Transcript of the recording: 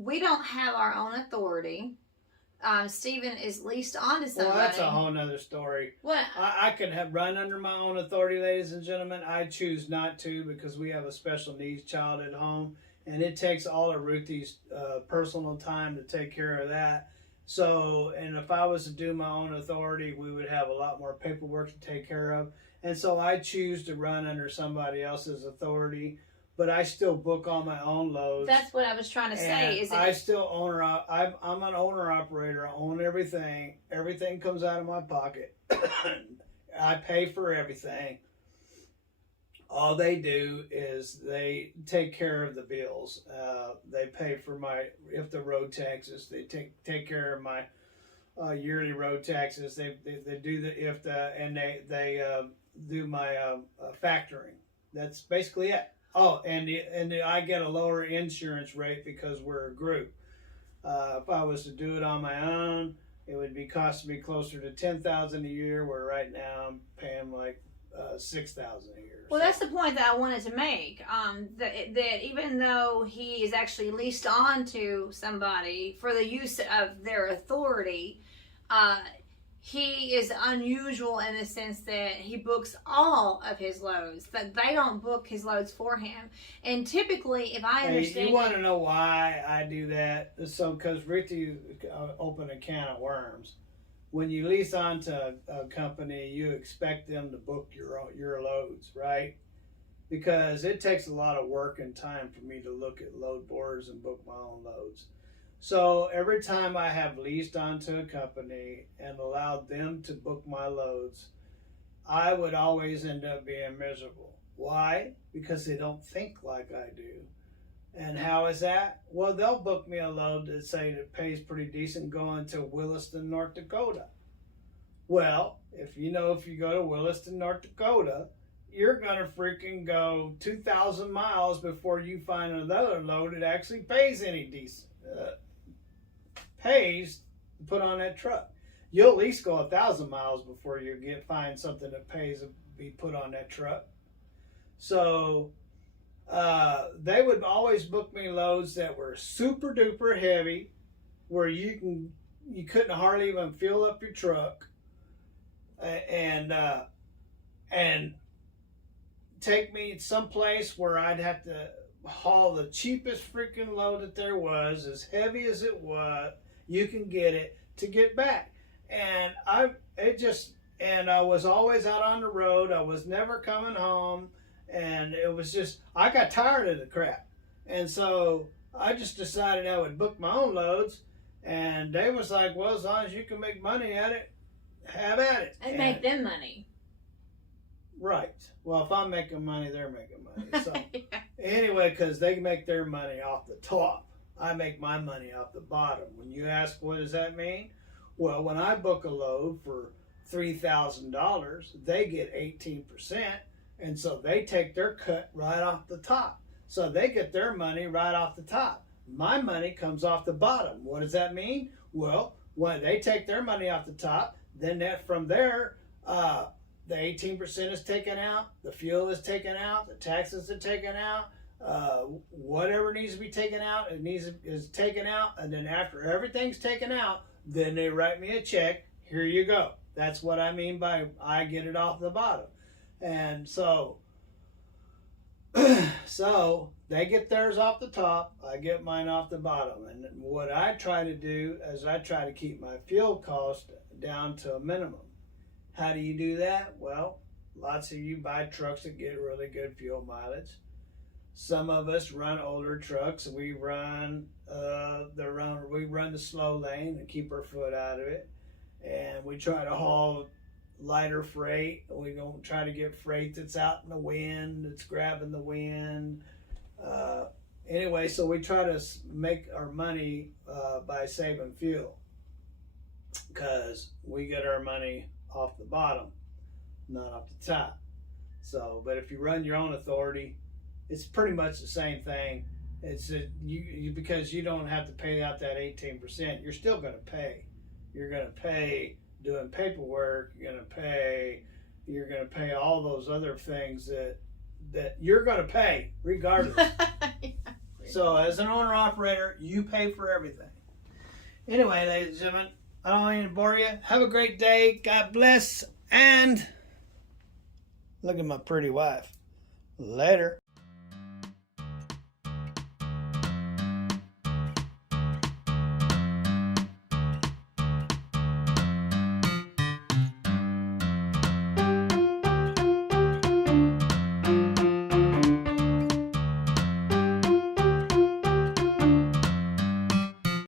we don't have our own authority. Stephen is leased on to somebody. Well, that's a whole nother story. What? I could have run under my own authority, ladies and gentlemen. I choose not to because we have a special needs child at home, and it takes all of Ruthie's personal time to take care of that. So, and if I was to do my own authority, we would have a lot more paperwork to take care of. And so I choose to run under somebody else's authority, but I still book all my own loads. That's what I was trying to say. Is I still I'm an owner operator. I own everything. Everything comes out of my pocket. I pay for everything. All they do is they take care of the bills. They pay for if the road taxes. They take care of my yearly road taxes. They do they do my factoring. That's basically it. Oh, and I get a lower insurance rate because we're a group. If I was to do it on my own, it would be costing me closer to $10,000 a year. Where right now I'm paying like $6,000 a year. Well, that's the point that I wanted to make. That even though he is actually leased on to somebody for the use of their authority, he is unusual in the sense that he books all of his loads. That they don't book his loads for him. And typically, if I understand, you want to know why I do that? So, because Ruthie opened a can of worms. When you lease onto a company, you expect them to book your loads, right? Because it takes a lot of work and time for me to look at load boards and book my own loads. So every time I have leased onto a company and allowed them to book my loads, I would always end up being miserable. Why? Because they don't think like I do. And how is that? Well, they'll book me a load that say that pays pretty decent going to Williston, North Dakota. Well, if you go to Williston, North Dakota, you're going to freaking go 2,000 miles before you find another load that actually pays any decent. Pays to put on that truck. You'll at least go 1,000 miles before you find something that pays to be put on that truck. So they would always book me loads that were super duper heavy, where you couldn't hardly even fill up your truck, and take me someplace where I'd have to haul the cheapest freaking load that there was, as heavy as it was. You can get it to get back. And I was always out on the road. I was never coming home. And it was just, I got tired of the crap. And so I just decided I would book my own loads. And they was like, well, as long as you can make money at it, have at it. And make them money. Right. Well, if I'm making money, they're making money. So Yeah. Anyway, because they make their money off the top. I make my money off the bottom. When you ask, what does that mean? Well, when I book a load for $3,000, they get 18%. And so they take their cut right off the top. So they get their money right off the top. My money comes off the bottom. What does that mean? Well, when they take their money off the top, then that from there, the 18% is taken out, the fuel is taken out, the taxes are taken out, whatever needs to be taken out, is taken out, and then after everything's taken out, then they write me a check. Here you go. That's what I mean by I get it off the bottom. And so they get theirs off the top, I get mine off the bottom. And what I try to do is I try to keep my fuel cost down to a minimum. How do you do that? Well, lots of you buy trucks that get really good fuel mileage. Some of us run older trucks. We run the slow lane and keep our foot out of it. And we try to haul lighter freight. We don't try to get freight that's out in the wind, that's grabbing the wind. Anyway, so we try to make our money by saving fuel, because we get our money off the bottom, not off the top. So, but if you run your own authority, it's pretty much the same thing. It's you because you don't have to pay out that 18%. You're still going to pay. You're going to pay doing paperwork. You're going to pay all those other things that you're going to pay regardless. Yeah. So as an owner operator, you pay for everything. Anyway, ladies and gentlemen, I don't mean to bore you. Have a great day. God bless. And look at my pretty wife. Later.